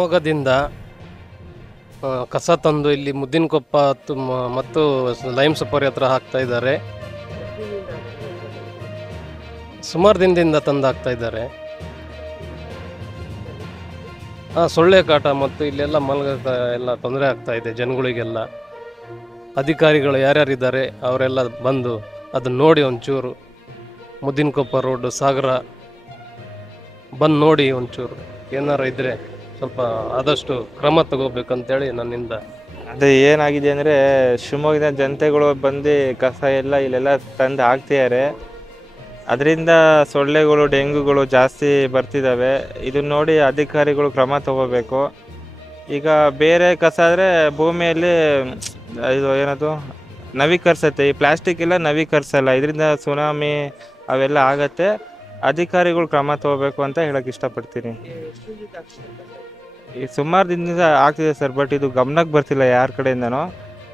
ಶಿವಮೊಗ್ಗದಿಂದ ಕಸ ತಂದು ಇಲ್ಲಿ ಮುದ್ದಿನಕೊಪ್ಪ ಮತ್ತು ಲೈಮ್ ಸಫಾರಿ ಹತ್ರ ಹಾಕ್ತಾ ಇದ್ದಾರೆ. ಸುಮಾರು ದಿನದಿಂದ ತಂದು ಹಾಕ್ತಾ ಇದ್ದಾರೆ. ಸೊಳ್ಳೆ ಕಾಟ ಮತ್ತು ಇಲ್ಲೆಲ್ಲ ಎಲ್ಲ ತೊಂದರೆ ಆಗ್ತಾ ಇದೆ ಜನಗಳಿಗೆಲ್ಲ. ಅಧಿಕಾರಿಗಳು ಯಾರ್ಯಾರಿದ್ದಾರೆ ಅವರೆಲ್ಲ ಬಂದು ಅದನ್ನ ನೋಡಿ ಒಂಚೂರು ಮುದ್ದಿನಕೊಪ್ಪ ರೋಡ್ ಸಾಗರ ಬಂದು ನೋಡಿ ಒಂಚೂರು ಏನಾರು ಇದ್ರೆ ಸ್ವಲ್ಪ ಆದಷ್ಟು ಕ್ರಮ ತಗೋಬೇಕಂತೇಳಿ ನನ್ನಿಂದ. ಅದು ಏನಾಗಿದೆ ಅಂದರೆ ಶಿವಮೊಗ್ಗದ ಜನತೆಗಳು ಬಂದು ಕಸ ಎಲ್ಲ ಇಲ್ಲೆಲ್ಲ ತಂದು ಹಾಕ್ತಿದ್ದಾರೆ. ಅದರಿಂದ ಸೊಳ್ಳೆಗಳು ಡೆಂಗುಗಳು ಜಾಸ್ತಿ ಬರ್ತಿದ್ದಾವೆ. ಇದನ್ನ ನೋಡಿ ಅಧಿಕಾರಿಗಳು ಕ್ರಮ ತಗೋಬೇಕು. ಈಗ ಬೇರೆ ಕಸ ಆದರೆ ಭೂಮಿಯಲ್ಲಿ ಇದು ಏನದು ನವೀಕರಿಸುತ್ತೆ. ಈ ಪ್ಲಾಸ್ಟಿಕ್ ಎಲ್ಲ ನವೀಕರಿಸಲ್ಲ. ಇದರಿಂದ ಸುನಾಮಿ ಅವೆಲ್ಲ ಆಗತ್ತೆ. ಅಧಿಕಾರಿಗಳು ಕ್ರಮ ತಗೋಬೇಕು ಅಂತ ಹೇಳಕ್ಕೆ ಇಷ್ಟಪಡ್ತೀನಿ. ಈ ಸುಮಾರು ದಿನದಿಂದ ಆಗ್ತಿದೆ ಸರ್, ಬಟ್ ಇದು ಗಮನಕ್ಕೆ ಬರ್ತಿಲ್ಲ ಯಾರ ಕಡೆಯಿಂದನೋ.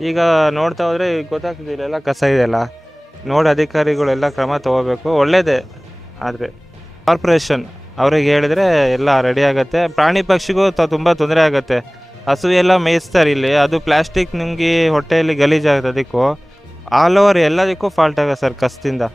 ಈಗ ನೋಡ್ತಾ ಹೋದರೆ ಗೊತ್ತಾಗ್ತಿದೆ ಇಲ್ಲೆಲ್ಲ ಕಸ ಇದೆಯಲ್ಲ, ನೋಡಿ ಅಧಿಕಾರಿಗಳೆಲ್ಲ ಕ್ರಮ ತಗೋಬೇಕು. ಒಳ್ಳೇದೇ. ಆದರೆ ಕಾರ್ಪೊರೇಷನ್ ಅವ್ರಿಗೆ ಹೇಳಿದ್ರೆ ಎಲ್ಲ ರೆಡಿ ಆಗುತ್ತೆ. ಪ್ರಾಣಿ ಪಕ್ಷಿಗೂ ತುಂಬ ತೊಂದರೆ ಆಗುತ್ತೆ. ಹಸು ಎಲ್ಲ ಮೇಯಿಸ್ತಾರೆ ಇಲ್ಲಿ, ಅದು ಪ್ಲಾಸ್ಟಿಕ್ ನುಂಗಿ ಹೊಟ್ಟೆಯಲ್ಲಿ ಗಲೀಜಾಗುತ್ತೆ. ಅದಕ್ಕೂ ಆಲ್ ಓವರ್ ಎಲ್ಲದಕ್ಕೂ ಫಾಲ್ಟ್ ಆಗುತ್ತೆ ಸರ್ ಕಸದಿಂದ.